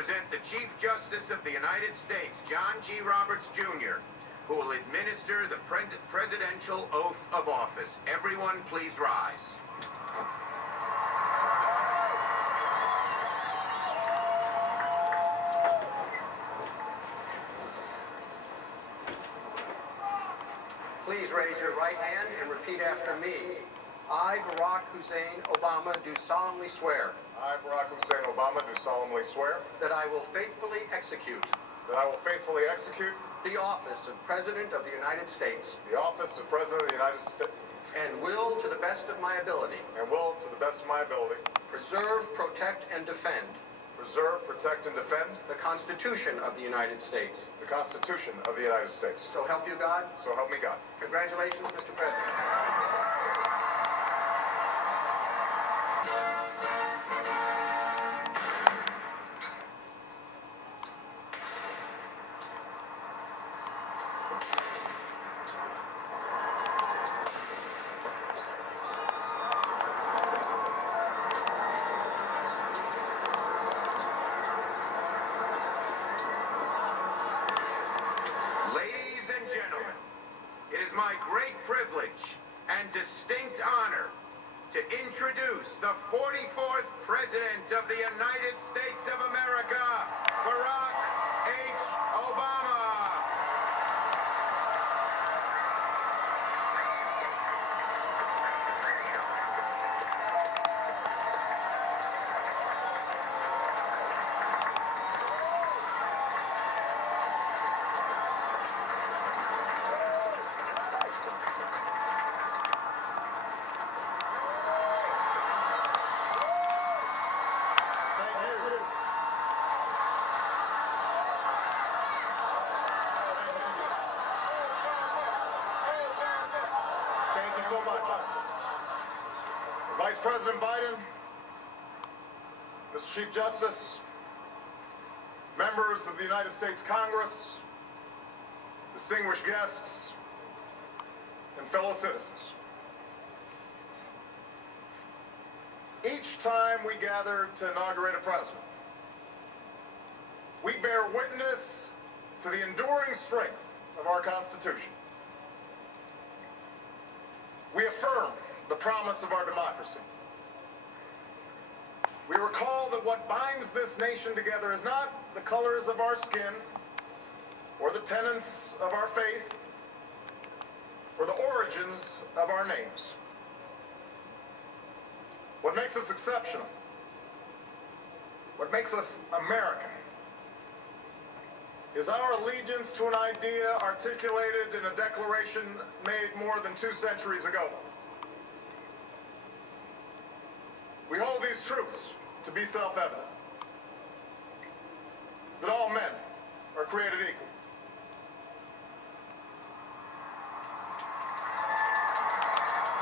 present the Chief Justice of the United States, John G. Roberts, Jr., who will administer the presidential oath of office. Everyone, please rise. Please raise your right hand and repeat after me. I, Barack Hussein Obama, do solemnly swear I, Barack Hussein Obama, do solemnly swear that I will faithfully execute that I will faithfully execute the office of President of the United States the office of President of the United States and will, to the best of my ability, and will, to the best of my ability, preserve, protect, and defend preserve, protect, and defend the Constitution of the United States. the Constitution of the United States. So help you God. So help me God. Congratulations, Mr. President. Ladies and gentlemen, it is my great privilege and distinct honor to introduce the 44th President of the United States of America, Barack H. Obama. Thank you so much. Vice President Biden, Mr. Chief Justice, members of the United States Congress, distinguished guests, and fellow citizens. Each time we gather to inaugurate a president, we bear witness to the enduring strength of our Constitution. We affirm the promise of our democracy. We recall that what binds this nation together is not the colors of our skin, or the tenets of our faith, or the origins of our names. What makes us exceptional, what makes us American, is our allegiance to an idea articulated in a declaration made more than 2 centuries ago. We hold these truths to be self-evident, that all men are created equal,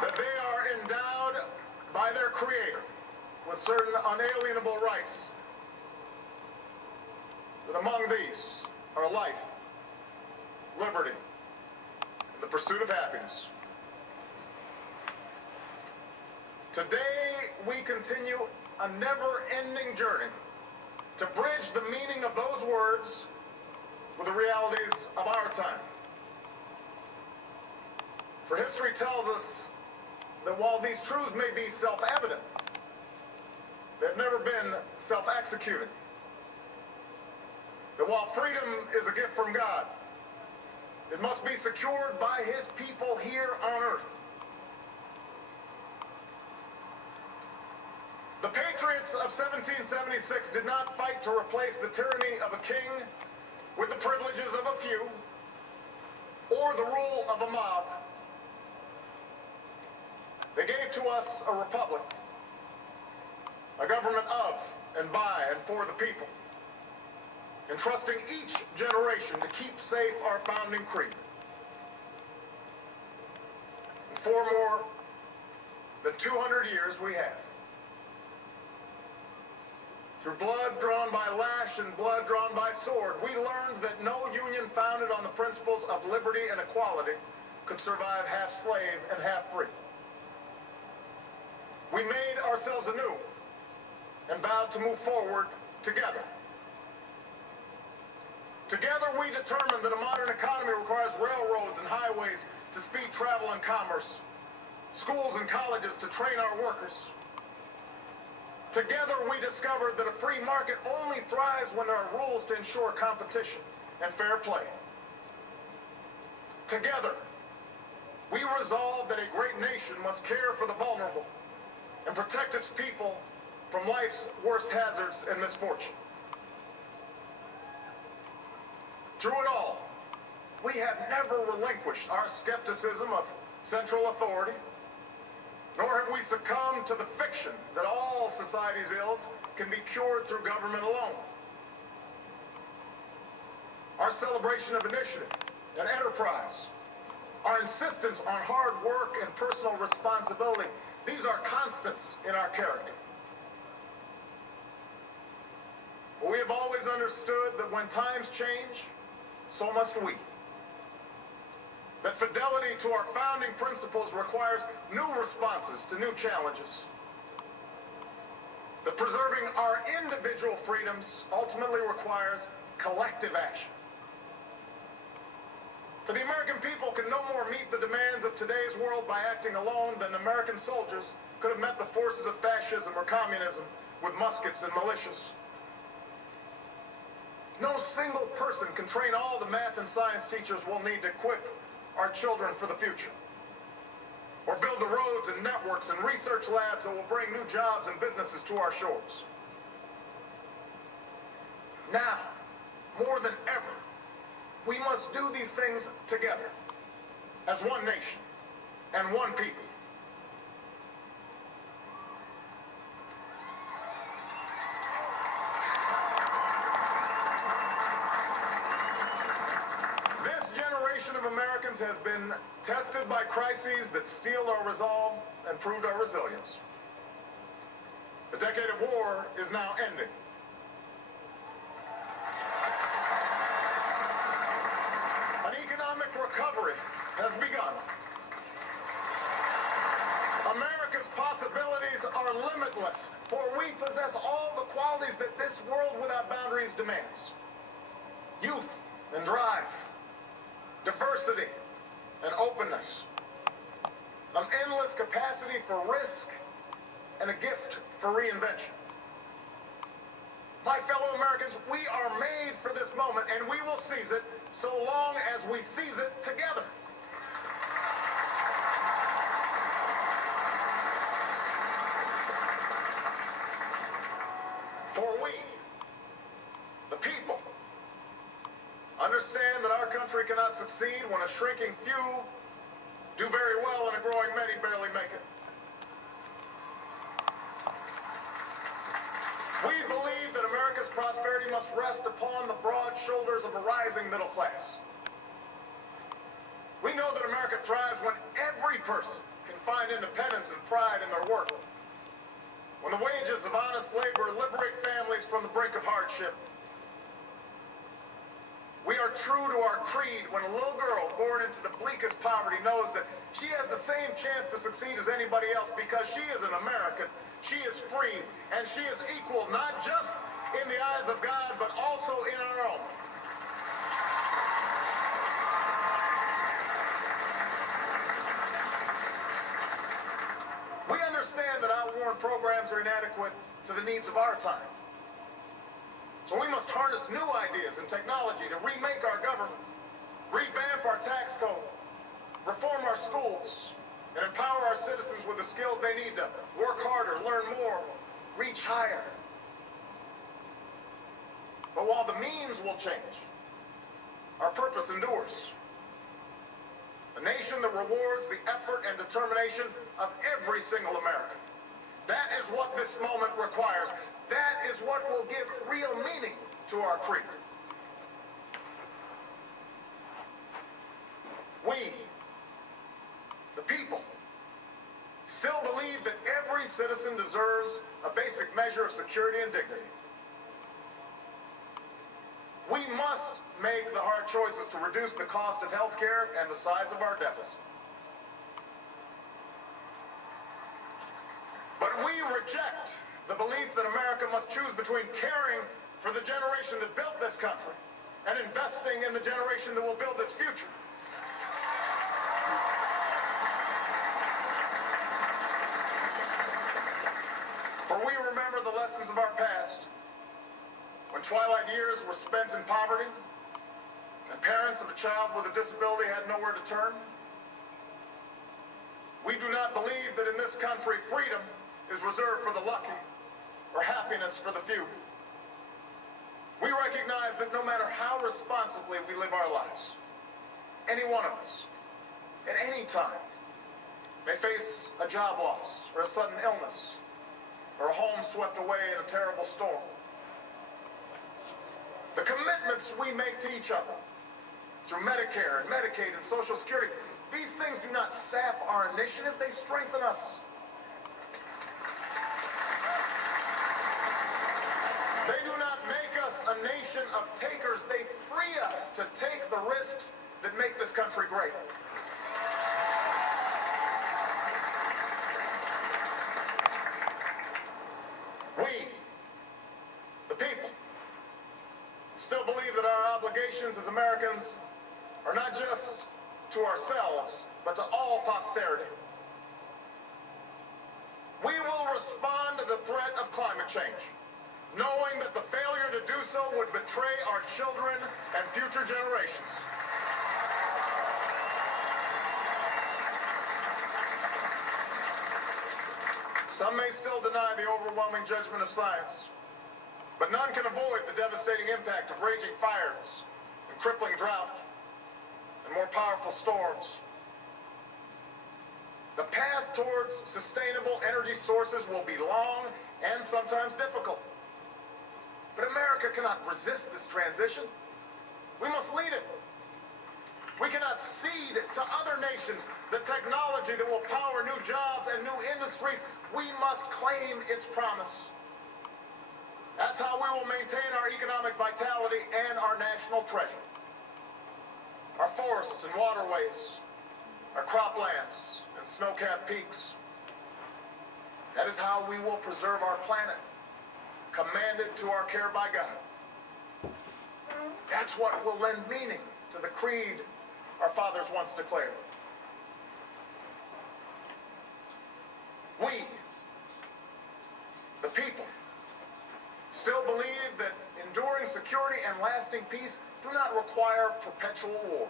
that they are endowed by their Creator with certain unalienable rights, that among these are life, liberty, and the pursuit of happiness. Today, we continue a never-ending journey to bridge the meaning of those words with the realities of our time. For history tells us that while these truths may be self-evident, they've never been self-executed. That while freedom is a gift from God, it must be secured by His people here on earth. The patriots of 1776 did not fight to replace the tyranny of a king with the privileges of a few or the rule of a mob. They gave to us a republic, a government of and by and for the people, entrusting each generation to keep safe our founding creed. And for more than 200 years we have. Through blood drawn by lash and blood drawn by sword, we learned that no union founded on the principles of liberty and equality could survive half slave and half free. We made ourselves anew and vowed to move forward together Together we determined that a modern economy requires railroads and highways to speed travel and commerce, schools and colleges to train our workers. Together we discovered that a free market only thrives when there are rules to ensure competition and fair play. Together, we resolved that a great nation must care for the vulnerable and protect its people from life's worst hazards and misfortune. Through it all, we have never relinquished our skepticism of central authority, nor have we succumbed to the fiction that all society's ills can be cured through government alone. Our celebration of initiative and enterprise, our insistence on hard work and personal responsibility, these are constants in our character. But we have always understood that when times change, so must we. That fidelity to our founding principles requires new responses to new challenges. That preserving our individual freedoms ultimately requires collective action. For the American people can no more meet the demands of today's world by acting alone than American soldiers could have met the forces of fascism or communism with muskets and militias. No single person can train all the math and science teachers we'll need to equip our children for the future, or build the roads and networks and research labs that will bring new jobs and businesses to our shores. Now, more than ever, we must do these things together, as one nation and one people. Of Americans has been tested by crises that steeled our resolve and proved our resilience. The decade of war is now ending. An economic recovery has begun. America's possibilities are limitless, for we possess all the qualities that this world without boundaries demands. Youth and drive, diversity and openness, an endless capacity for risk, and a gift for reinvention. My fellow Americans, we are made for this moment, and we will seize it so long as we seize it together. For we, the people, understand that our country cannot succeed when a shrinking few do very well and a growing many barely make it. We believe that America's prosperity must rest upon the broad shoulders of a rising middle class. We know that America thrives when every person can find independence and pride in their work, when the wages of honest labor liberate families from the brink of hardship. We are true to our creed when a little girl born into the bleakest poverty knows that she has the same chance to succeed as anybody else because she is an American, she is free, and she is equal not just in the eyes of God, but also in our own. We understand that outworn programs are inadequate to the needs of our time. So we must harness new ideas and technology to remake our government, revamp our tax code, reform our schools, and empower our citizens with the skills they need to work harder, learn more, reach higher. But while the means will change, our purpose endures. A nation that rewards the effort and determination of every single American. That is what this moment requires. That is what will give real meaning to our creed. We, the people, still believe that every citizen deserves a basic measure of security and dignity. We must make the hard choices to reduce the cost of health care and the size of our deficit. But we reject the belief that America must choose between caring for the generation that built this country and investing in the generation that will build its future. For we remember the lessons of our past, when twilight years were spent in poverty, and parents of a child with a disability had nowhere to turn. We do not believe that in this country freedom is reserved for the lucky or happiness for the few. We recognize that no matter how responsibly we live our lives, any one of us, at any time, may face a job loss or a sudden illness or a home swept away in a terrible storm. The commitments we make to each other through Medicare and Medicaid and Social Security, these things do not sap our initiative, they strengthen us. They do not make us a nation of takers, they free us to take the risks that make this country great. We, the people, still believe that our obligations as Americans are not just to ourselves, but to all posterity. We will respond to the threat of climate change, knowing that the failure to do so would betray our children and future generations. Some may still deny the overwhelming judgment of science, but none can avoid the devastating impact of raging fires and crippling drought and more powerful storms. The path towards sustainable energy sources will be long and sometimes difficult. But America cannot resist this transition. We must lead it. We cannot cede to other nations the technology that will power new jobs and new industries. We must claim its promise. That's how we will maintain our economic vitality and our national treasure. Our forests and waterways, our croplands and snow-capped peaks. That is how we will preserve our planet, commanded to our care by God. That's what will lend meaning to the creed our fathers once declared. We, the people, still believe that enduring security and lasting peace do not require perpetual war.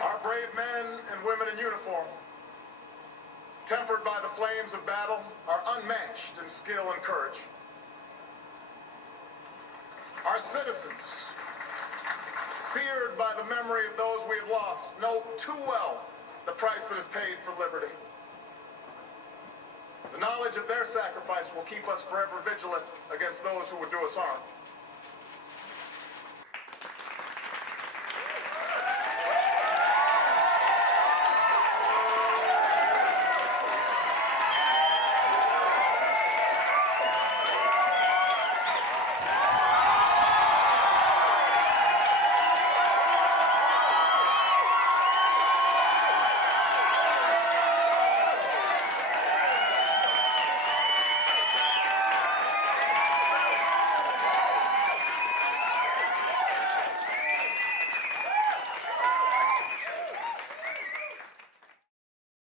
Our brave men and women in uniform, tempered by the flames of battle, are unmatched in skill and courage. Our citizens, seared by the memory of those we have lost, know too well the price that is paid for liberty. The knowledge of their sacrifice will keep us forever vigilant against those who would do us harm.